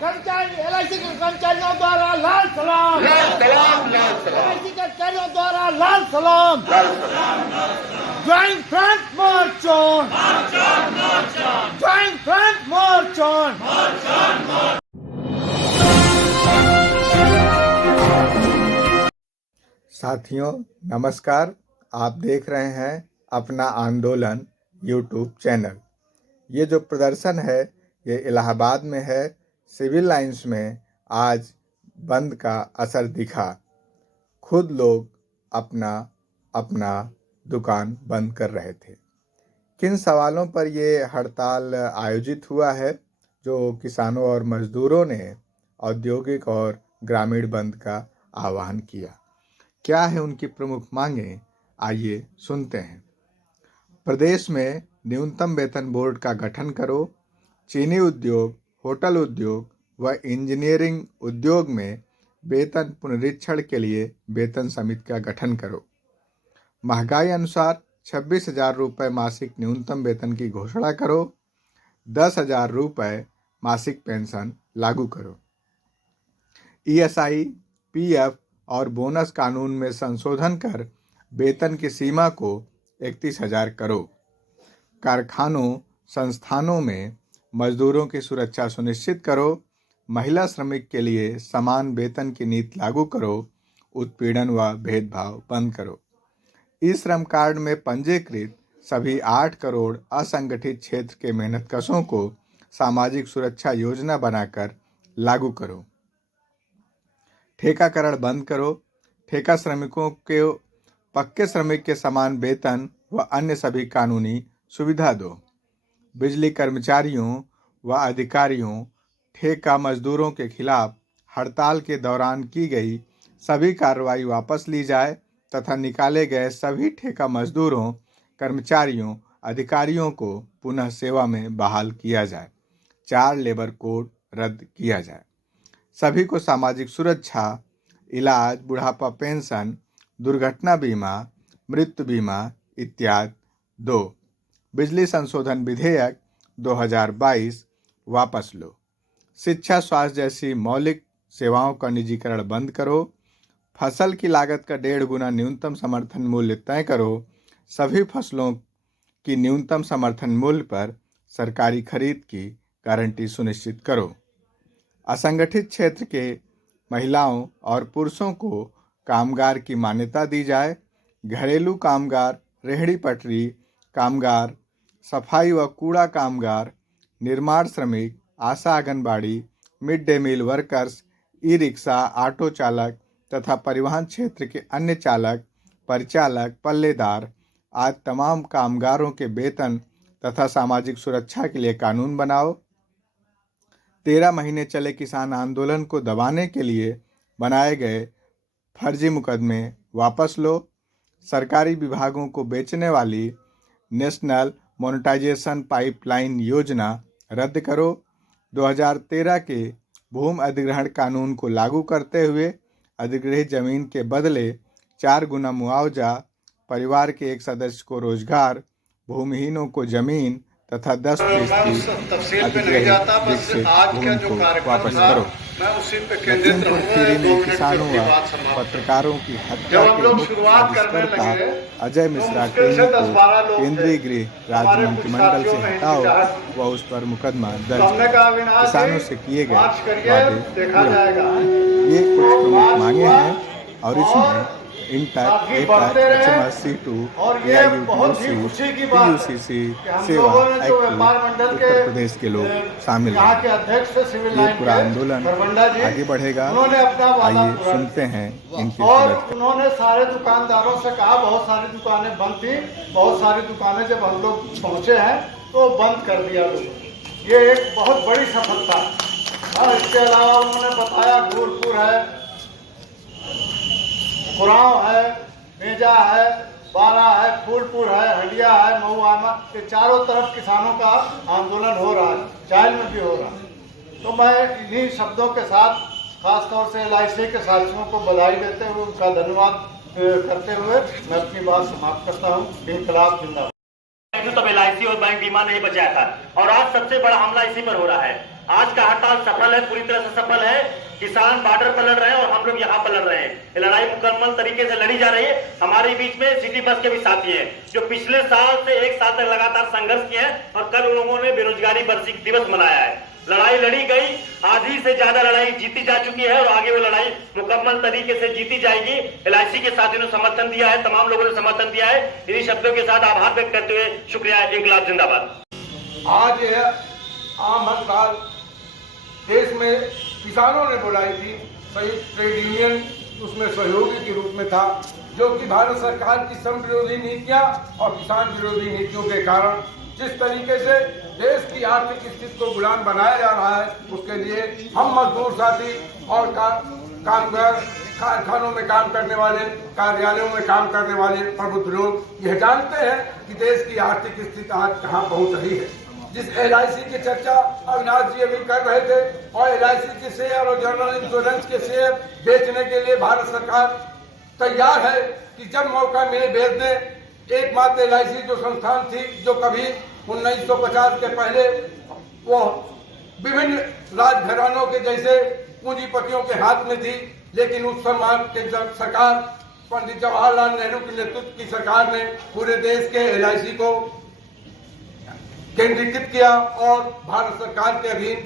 कर्मचारी LIC के कर्मचारियों द्वारा लाल सलाम, लाल सलाम, लाल सलाम, LIC के कर्मचारियों द्वारा लाल सलाम। Joint front march on, joint front march on. साथियों नमस्कार, आप देख रहे हैं अपना आंदोलन यूट्यूब चैनल। ये जो प्रदर्शन है ये इलाहाबाद में है। सिविल लाइंस में आज बंद का असर दिखा। खुद लोग अपना अपना दुकान बंद कर रहे थे। किन सवालों पर ये हड़ताल आयोजित हुआ है जो किसानों और मजदूरों ने औद्योगिक और ग्रामीण बंद का आह्वान किया? क्या है उनकी प्रमुख मांगें, आइए सुनते हैं। प्रदेश में न्यूनतम वेतन बोर्ड का गठन करो। चीनी उद्योग, होटल उद्योग व इंजीनियरिंग उद्योग में वेतन पुनरीक्षण के लिए वेतन समिति का गठन करो। महंगाई अनुसार 26,000 रुपये मासिक न्यूनतम वेतन की घोषणा करो। 10,000 रुपये मासिक पेंशन लागू करो। ESI, PF और बोनस कानून में संशोधन कर वेतन की सीमा को 31,000 करो। कारखानों, संस्थानों में मजदूरों की सुरक्षा सुनिश्चित करो। महिला श्रमिक के लिए समान वेतन की नीति लागू करो। उत्पीड़न व भेदभाव बंद करो। ई श्रम कार्ड में पंजीकृत सभी 8 करोड़ असंगठित क्षेत्र के मेहनतकशों को सामाजिक सुरक्षा योजना बनाकर लागू करो। ठेकाकरण बंद करो। ठेका श्रमिकों के पक्के श्रमिक के समान वेतन व अन्य सभी कानूनी सुविधा दो। बिजली कर्मचारियों व अधिकारियों, ठेका मजदूरों के खिलाफ हड़ताल के दौरान की गई सभी कार्रवाई वापस ली जाए तथा निकाले गए सभी ठेका मजदूरों, कर्मचारियों, अधिकारियों को पुनः सेवा में बहाल किया जाए। 4 लेबर कोड रद्द किया जाए। सभी को सामाजिक सुरक्षा, इलाज, बुढ़ापा पेंशन, दुर्घटना बीमा, मृत्यु बीमा इत्यादि दो। बिजली संशोधन विधेयक 2022 वापस लो। शिक्षा, स्वास्थ्य जैसी मौलिक सेवाओं का निजीकरण बंद करो। फसल की लागत का 1.5 गुना न्यूनतम समर्थन मूल्य तय करो। सभी फसलों की न्यूनतम समर्थन मूल्य पर सरकारी खरीद की गारंटी सुनिश्चित करो। असंगठित क्षेत्र के महिलाओं और पुरुषों को कामगार की मान्यता दी जाए। घरेलू कामगार, रेहड़ी पटरी कामगार, सफाई व कूड़ा कामगार, निर्माण श्रमिक, ASHA anganwadi, mid day meal workers, e rickshaw, auto चालक तथा परिवहन क्षेत्र के अन्य चालक, परिचालक, पल्लेदार आदि तमाम कामगारों के वेतन तथा सामाजिक सुरक्षा के लिए कानून बनाओ। 13 महीने चले किसान आंदोलन को दबाने के लिए बनाए गए फर्जी मुकदमे वापस लो। सरकारी विभागों को बेचने वाली नेशनल मोनेटाइजेशन पाइपलाइन योजना रद्द करो। 2013 के भूमि अधिग्रहण कानून को लागू करते हुए अधिग्रहित जमीन के बदले 4 गुना मुआवजा, परिवार के एक सदस्य को रोजगार, भूमिहीनों को जमीन तथा 10% अधिग्रहित विकसित भूमि को वापस करो। लखीमपुर खीरी में किसानों व पत्रकारों की हत्या के मुख्य आविष्कर्ता अजय मिश्रा टेनी को केंद्रीय गृह राज्य मंत्रिमंडल से हटाओ व उस पर मुकदमा दर्ज करो। किसानों से किए गए वादे पूरे। ये कुछ प्रमुख मांगे हैं और इसमें इंटक, एपक, HMRC2, AIUTUC, PUCC, सेवा, उत्तर प्रदेश के लोग शामिल हैं। ये पूरा आंदोलन आगे बढ़ेगा। आइए सुनते हैं इनकी और उन्होंने सारे दुकानदारों से कहा, बहुत सारी दुकानें बंद थी, बहुत सारी दुकानें जब हम लोग पहुँचे हैं तो बंद कर दिया लोगों। ये एक बहुत बड़ी सफलता है। और इसके अलावा उन्होंने बताया गोरखपुर है, कुराव है, मेजा है, बारा है, फूलपुर है, हंडिया है, महुआमा, ये चारों तरफ किसानों का आंदोलन हो रहा है, चाइल में भी हो रहा है। तो मैं इन्हीं शब्दों के साथ खासतौर से LIC के साथियों को बधाई देते हुए उनका धन्यवाद करते हुए मैं अपनी बात समाप्त करता हूँ। इंकलाब जिंदाबाद। तब LIC और बैंक बीमा नहीं बचाया था और आज सबसे बड़ा हमला इसी पर हो रहा है। आज का हड़ताल सफल है, पूरी तरह से सफल है। किसान बॉर्डर पर लड़ रहे हैं और हम लोग यहाँ पर लड़ रहे हैं। ये लड़ाई मुकम्मल तरीके से लड़ी जा रही है। हमारे बीच में सिटी बस के भी साथी हैं जो पिछले साल से एक साल तक लगातार संघर्ष किए हैं और कल उन लोगों ने बेरोजगारी वार्षिक दिवस मनाया है। लड़ाई लड़ी गई, आधी से ज्यादा लड़ाई जीती जा चुकी है और आगे वो लड़ाई मुकम्मल तरीके से जीती जाएगी। LIC के साथियों ने समर्थन दिया है, तमाम लोगों ने समर्थन दिया है। इन्हीं शब्दों के साथ आभार व्यक्त करते हुए शुक्रिया। इंकलाब जिंदाबाद। आज यह आम हड़ताल देश में किसानों ने बुलाई थी, संयुक्त ट्रेड यूनियन उसमें सहयोगी के रूप में था, जो कि भारत सरकार की श्रम विरोधी नीतियां और किसान विरोधी नीतियों के कारण जिस तरीके से देश की आर्थिक स्थिति को गुलाम बनाया जा रहा है, उसके लिए हम मजदूर साथी और कामगार, कारखानों में काम करने वाले, कार्यालयों में काम करने वाले प्रबुद्ध लोग यह जानते हैं कि देश की आर्थिक स्थिति आज कहां पहुंच रही है। जिस LIC की चर्चा अविनाश जी अभी कर रहे थे और LIC के शेयर और जनरल इंश्योरेंस के शेयर बेचने के लिए भारत सरकार तैयार है कि जब मौका मिले बेच दें। एकमात्र LIC जो संस्थान थी जो कभी 1950 के पहले वो विभिन्न राजघरानों के जैसे पूंजीपतियों के हाथ में थी, लेकिन उस समय के सरकार पंडित जवाहरलाल नेहरू के नेतृत्व की सरकार ने पूरे देश के LIC को केंद्रीकृत किया और भारत सरकार के अधीन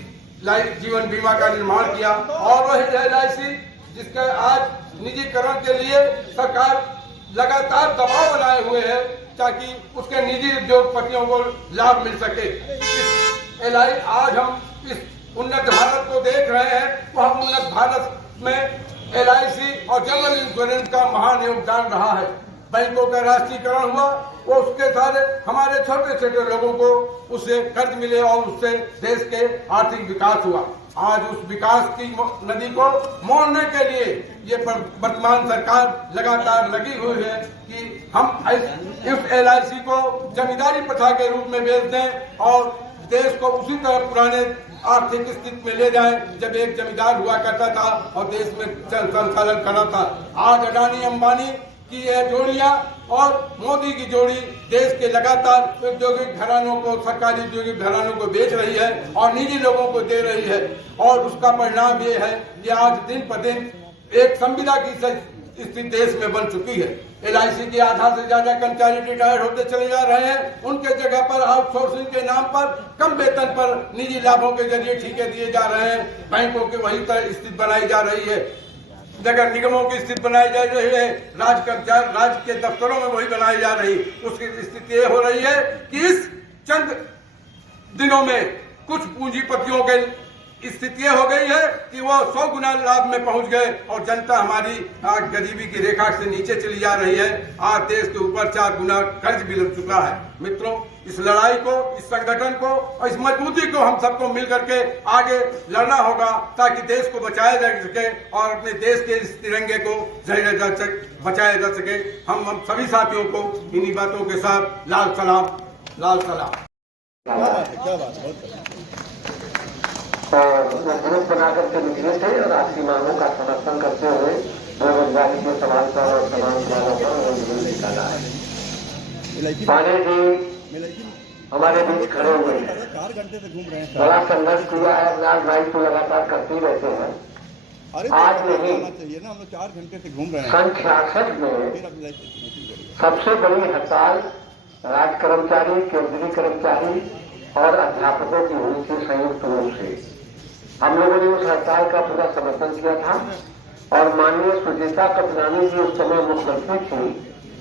जीवन बीमा का निर्माण किया। और वही LIC जिसका आज निजीकरण के लिए सरकार लगातार दबाव बनाए हुए है ताकि उसके निजी उद्योगपतियों को लाभ मिल सके। आज हम इस उन्नत भारत को देख रहे हैं, वह उन्नत भारत में LIC और जनरल इंश्योरेंस का महान योगदान रहा है। बैंकों का राष्ट्रीयकरण हुआ, वो उसके सारे हमारे छोटे छोटे लोगों को उससे कर्ज मिले और उससे देश के आर्थिक विकास हुआ। आज उस विकास की नदी को मोड़ने के लिए ये वर्तमान सरकार लगातार लगी हुई है कि हम इस LIC को जमींदारी प्रथा के रूप में बेच दें और देश को उसी तरह पुराने आर्थिक स्थिति में ले जाएं जब एक जमींदार हुआ करता था और देश में संचालन करना था। आज अडानी अंबानी की यह जोड़ियां और मोदी की जोड़ी देश के लगातार औद्योगिक घरानों को, सरकारी औद्योगिक घरानों को बेच रही है और निजी लोगों को दे रही है। और उसका परिणाम ये है कि आज दिन पर दिन एक संविदा की स्थिति देश में बन चुकी है। LIC के आधा से ज्यादा कर्मचारी रिटायर होते चले जा रहे हैं। उनके जगह पर आउटसोर्सिंग के नाम पर कम वेतन पर निजी लाभों के जरिए ठीके दिए जा रहे हैं। बैंकों की वही तरह स्थिति बनाई जा रही है, नगर निगमों की स्थिति बनाई जा रही है, राज्य के दफ्तरों में वही बनाई जा रही। उसकी स्थिति ये हो रही है कि इस चंद दिनों में कुछ पूंजीपतियों के स्थिति हो गई है कि वो 100 गुना लाभ में पहुंच गए और जनता हमारी आज गरीबी की रेखा से नीचे चली जा रही है। आज देश के ऊपर 4 गुना कर्ज भी लग चुका है। मित्रों, इस लड़ाई को, इस संगठन को और इस मजबूती को हम सबको मिल करके आगे लड़ना होगा ताकि देश को बचाया जा सके और अपने देश के इस तिरंगे को बचाया जा सके। हम सभी साथियों को इन्हीं बातों के साथ लाल सलाम, लाल सलाम। और ग्रुप बना करके निकले थे और आपकी मांगों का समर्थन करते हुए बेरोजगारी के सवाल पर और तमाम सवालों पर आंदोलन निकाला है। पाने जी हमारे बीच खड़े हुए हैं, बड़ा संघर्ष किया है, अविनाश भाई को लगातार करते रहते हैं। आज नहीं, सन 66 में सबसे बड़ी हड़ताल राज्य कर्मचारी, केंद्रीय कर्मचारी और अध्यापकों की हुई थी संयुक्त रूप से। हम लोगों ने उस हड़ताल का पूरा समर्थन किया था और माननीय सुजीता कपनानी जी उस समय मुख्यमंत्री थी,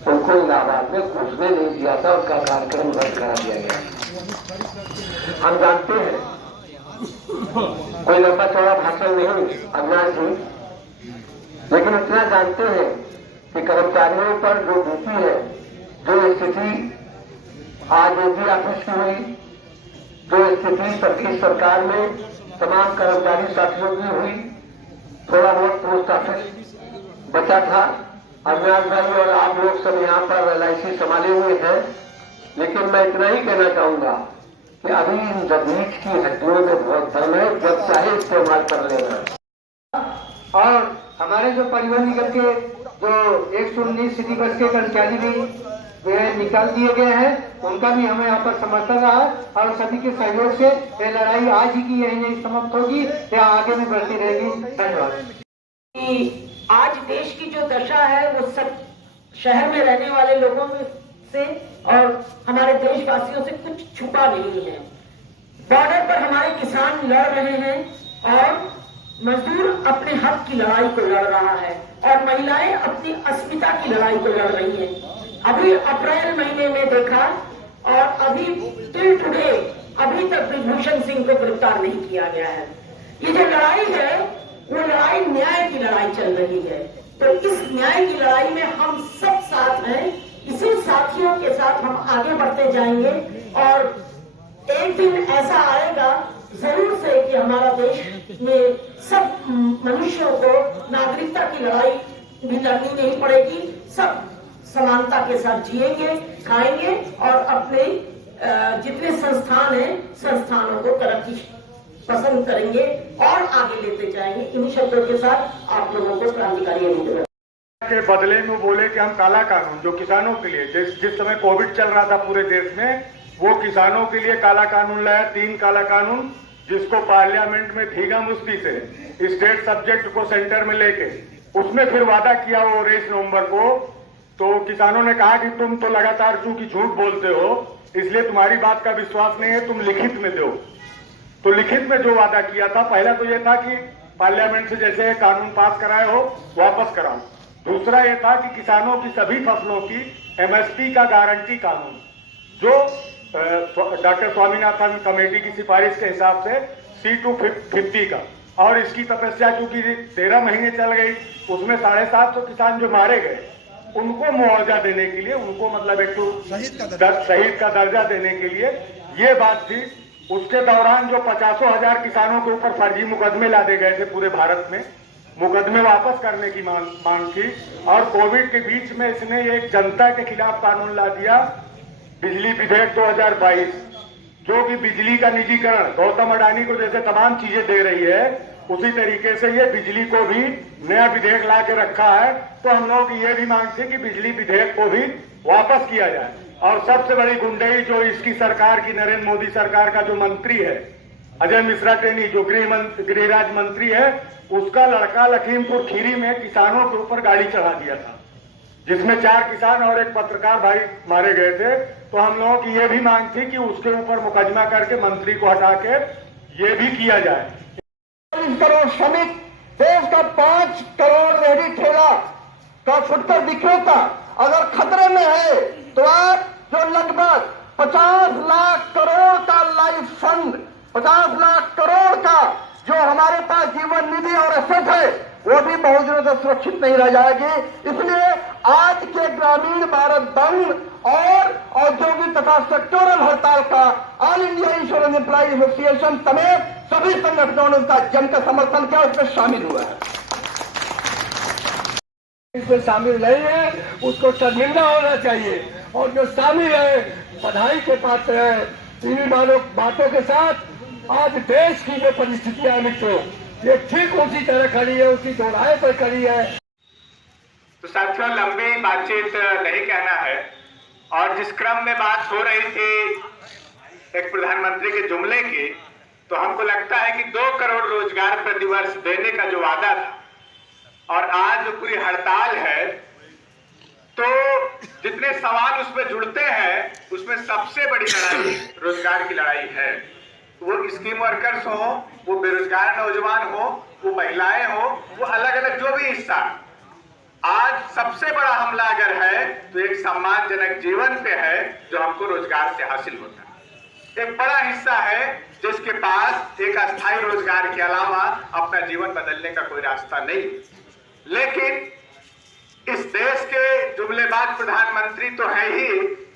उनको इलाहाबाद में घुसने नहीं दिया था, उनका कार्यक्रम रद्द करा दिया गया। हम जानते हैं, कोई लंबा चौड़ा भाषण नहीं अविनाश जी, लेकिन इतना जानते हैं कि कर्मचारियों पर जो बीती है, जो स्थिति आज एजी ऑफिस की हुई, जो स्थिति सरकार सरकार में तमाम कर्मचारी साथियों की हुई, थोड़ा बहुत पोस्ट ऑफिस बचा था। अविनाश भाई और आप लोग सब यहाँ पर LIC संभाले हुए हैं, लेकिन मैं इतना ही कहना चाहूंगा कि अभी इन जमीन की हड्डियों में बहुत दम है, जब चाहे इस्तेमाल कर लेना। और हमारे जो परिवहन निगम के जो 119 सिटी बस के कर्मचारी भी वे निकाल दिए गए हैं, उनका भी हमें यहाँ पर समर्थन रहा और सभी के सहयोग से ये लड़ाई आज ही की यही नहीं समाप्त होगी, या आगे भी बढ़ती रहेगी। धन्यवाद। आज देश की जो दशा है वो सब शहर में रहने वाले लोगों से और हमारे देशवासियों से कुछ छुपा नहीं है। बॉर्डर पर हमारे किसान लड़ रहे हैं और मजदूर अपने हक की लड़ाई को लड़ रहा है और महिलाएं अपनी अस्मिता की लड़ाई को लड़ रही हैं। अभी अप्रैल महीने में देखा और अभी टिल टुडे अभी तक ब्रिजभूषण सिंह को गिरफ्तार नहीं किया गया है। ये जो लड़ाई है वो लड़ाई न्याय की लड़ाई चल रही है। तो इस न्याय की लड़ाई में हम सब साथ हैं, इसी साथियों के साथ हम आगे बढ़ते जाएंगे और एक दिन ऐसा आएगा जरूर से कि हमारा देश में सब मनुष्यों को नागरिकता की लड़ाई भी लड़नी नहीं पड़ेगी, सब समानता के साथ जिएंगे, खाएंगे और अपने जितने संस्थान हैं संस्थानों को तरक्की पसंद करेंगे और आगे लेते जाएंगे। इन्हीं शब्दों के साथ आप लोगों को क्रांतिकारी अभियान के बदले में बोले कि हम काला कानून जो किसानों के लिए जिस समय कोविड चल रहा था पूरे देश में, वो किसानों के लिए काला कानून लाया, 3 काला कानून, जिसको पार्लियामेंट में धीगा मुश्ती से स्टेट सब्जेक्ट को सेंटर में लेके उसमें फिर वादा किया वो 19 नवंबर को। तो किसानों ने कहा कि तुम तो लगातार चूंकि झूठ बोलते हो इसलिए तुम्हारी बात का विश्वास नहीं है, तुम लिखित में दो। तो लिखित में जो वादा किया था, पहला तो यह था कि पार्लियामेंट से जैसे कानून पास कराए हो वापस कराओ। दूसरा यह था कि किसानों की सभी फसलों की एमएसपी का गारंटी कानून, जो डॉक्टर स्वामीनाथन कमेटी की सिफारिश के हिसाब से C250 का, और इसकी तपस्या क्योंकि 13 महीने चल गई, उसमें 750 किसान जो मारे गए उनको मुआवजा देने के लिए, उनको मतलब एक शहीद का दर्जा देने के लिए ये बात थी। उसके दौरान जो 50,000 किसानों के ऊपर फर्जी मुकदमे लादे गए थे पूरे भारत में, मुकदमे वापस करने की मांग थी। और कोविड के बीच में इसने एक जनता के खिलाफ कानून ला दिया, बिजली विधेयक 2022, जो कि बिजली का निजीकरण गौतम अडानी को जैसे तमाम चीजें दे रही है, उसी तरीके से ये बिजली को भी नया विधेयक ला के रखा है। तो हम लोग ये भी मांग थी कि बिजली विधेयक को भी वापस किया जाए। और सबसे बड़ी गुंडई जो इसकी सरकार की, नरेंद्र मोदी सरकार का जो मंत्री है अजय मिश्रा टेनी, जो गृहराज मंत्री है, उसका लड़का लखीमपुर खीरी में किसानों के ऊपर गाड़ी चढ़ा दिया था, जिसमें 4 किसान और एक पत्रकार भाई मारे गए थे। तो हम लोगों की ये भी मांग थी कि उसके ऊपर मुकदमा करके मंत्री को हटा के ये भी किया जाए। 40 करोड़ श्रमिक, देश का 5 करोड़ रेहड़ी ठेला का फुटकर विक्रेता अगर खतरे में है, तो आज जो लगभग 50 लाख करोड़ का लाइफ फंड, 50 लाख करोड़ का जो हमारे पास जीवन निधि और एसेट है, वो भी बहुत दिनों तक सुरक्षित नहीं रह जाएगी। इसलिए आज के ग्रामीण भारत बंद और औद्योगिक तथा सेक्टोरल हड़ताल का all India insurance employees association समेत सभी संगठनों ने उसका जमकर समर्थन किया, उसमें शामिल हुआ है। इसमें शामिल नहीं है उसको शर्मिंदा होना चाहिए, और जो शामिल है बधाई के पात्र है। इन्हीं बातों के साथ आज देश की जो परिस्थितियां मित्रों, ये ठीक उसी तरह खड़ी है, उसी दोहराए पर खड़ी है। तो साथियों, लंबी बातचीत नहीं कहना है। और जिस क्रम में बात हो रही थी एक प्रधानमंत्री के जुमले की, तो हमको लगता है कि 2 करोड़ रोजगार प्रतिवर्ष देने का जो वादा था और आज जो पूरी हड़ताल है, तो जितने सवाल उसमें जुड़ते हैं उसमें सबसे बड़ी लड़ाई रोजगार की लड़ाई है। वो स्कीम वर्कर्स हो, वो बेरोजगार नौजवान हो, वो महिलाएं हो, वो अलग अलग जो भी हिस्सा, आज सबसे बड़ा हमला अगर है तो एक सम्मानजनक जीवन पे है जो हमको रोजगार से हासिल होता है। एक बड़ा हिस्सा है जिसके पास एक अस्थायी रोजगार के अलावा अपना जीवन बदलने का कोई रास्ता नहीं। लेकिन इस देश के जुमलेबाज प्रधानमंत्री तो है ही,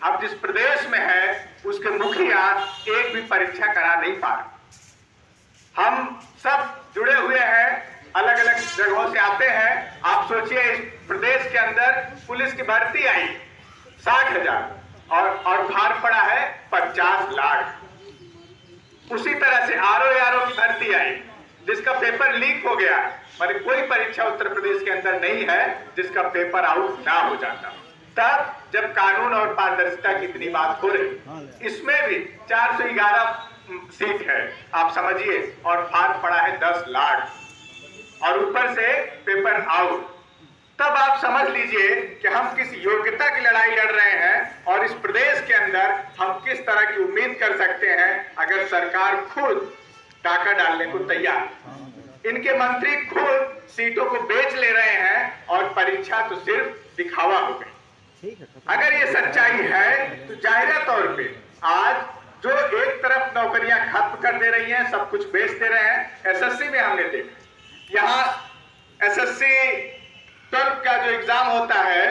अब जिस प्रदेश में है उसके मुखिया एक भी परीक्षा करा नहीं पा रहे। हम सब जुड़े हुए हैं, अलग अलग जगहों से आते हैं। आप सोचिए, इस प्रदेश के अंदर पुलिस की भर्ती आई 60,000 और फार्म पड़ा है 50 लाख। उसी तरह से आरओ की भर्ती आई जिसका पेपर लीक हो गया। माने कोई परीक्षा उत्तर प्रदेश के अंदर नहीं है जिसका पेपर आउट ना हो जाता। तब जब कानून और पारदर्शिता की इतनी बात हो रही, इसमें भी 411 सीट है आप समझिए, और फार्म पड़ा है 10 लाख और ऊपर से पेपर आउट। तब आप समझ लीजिए कि हम किस योग्यता की लड़ाई लड़ रहे हैं और इस प्रदेश के अंदर हम किस तरह की उम्मीद कर सकते हैं अगर सरकार खुद डाका डालने को तैयार। इनके मंत्री खुद सीटों को बेच ले रहे हैं और परीक्षा तो सिर्फ दिखावा हो गई। अगर ये सच्चाई है तो जाहिर तौर पे आज जो एक तरफ नौकरियां खत्म कर दे रही हैं, सब कुछ बेच दे रहे हैं। एसएससी में हमने देखा, यहाँ एसएससी टर्म का जो एग्जाम होता है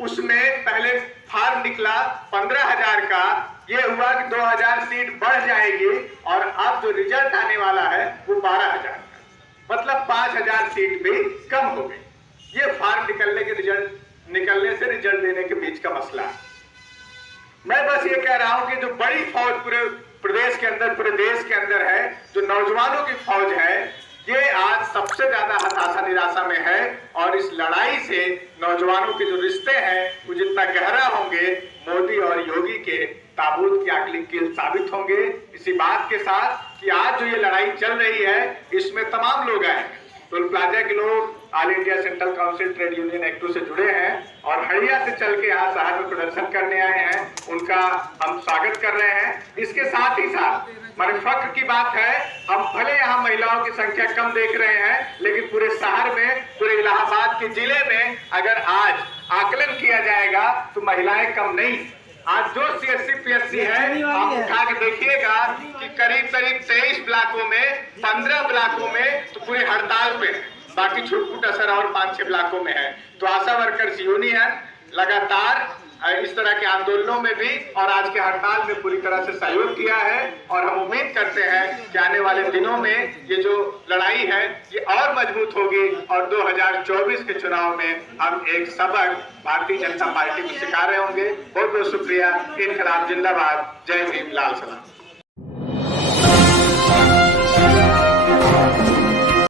उसमें पहले फार्म निकला 15,000 का, ये हुआ कि 2,000 सीट बढ़ जाएगी और अब जो रिजल्ट आने वाला है वो 12,000 का, मतलब 5,000 सीट भी कम हो गई। ये फार्म निकलने से रिजल्ट देने के बीच का मसला है। मैं बस ये कह रहा हूं कि जो बड़ी फौज पूरे प्रदेश के अंदर, पूरे देश के अंदर है, जो नौजवानों की फौज है, ये आज सबसे ज्यादा हताशा निराशा में है और इस लड़ाई से नौजवानों के जो रिश्ते हैं वो जितना गहरा होंगे, मोदी और योगी के ताबूत की आखिरी कील साबित होंगे। इसी बात के साथ कि आज जो ये लड़ाई चल रही है इसमें तमाम लोग आए हैं। टोल प्लाजा के लोग all India central council trade union एक्टू से जुड़े हैं और हड़िया से चल के यहाँ शहर में प्रदर्शन करने आए हैं, उनका हम स्वागत कर रहे हैं। इसके साथ ही साथ हमारे फख्र की बात है, हम भले यहाँ महिलाओं की संख्या कम देख रहे हैं, लेकिन पूरे शहर में, पूरे इलाहाबाद के जिले में अगर आज आकलन किया जाएगा तो महिलाएं कम नहीं। आज जो CSC PSC है आप उठा के देखिएगा कि करीब 23 ब्लॉकों में, 15 ब्लॉकों में तो पूरे हड़ताल पे है, बाकी छुटपुट असर और 5-6 ब्लॉकों में है। तो आशा वर्कर्स यूनियन लगातार इस तरह के आंदोलनों में भी और आज के हड़ताल में पूरी तरह से सहयोग किया है और हम उम्मीद करते हैं कि आने वाले दिनों में ये जो लड़ाई है ये और मजबूत होगी और 2024 के चुनाव में हम एक सबक भारतीय जनता पार्टी को सिखा रहे होंगे। बहुत बहुत शुक्रिया। इनकलाब जिंदाबाद। जय भीम, लाल सलाम।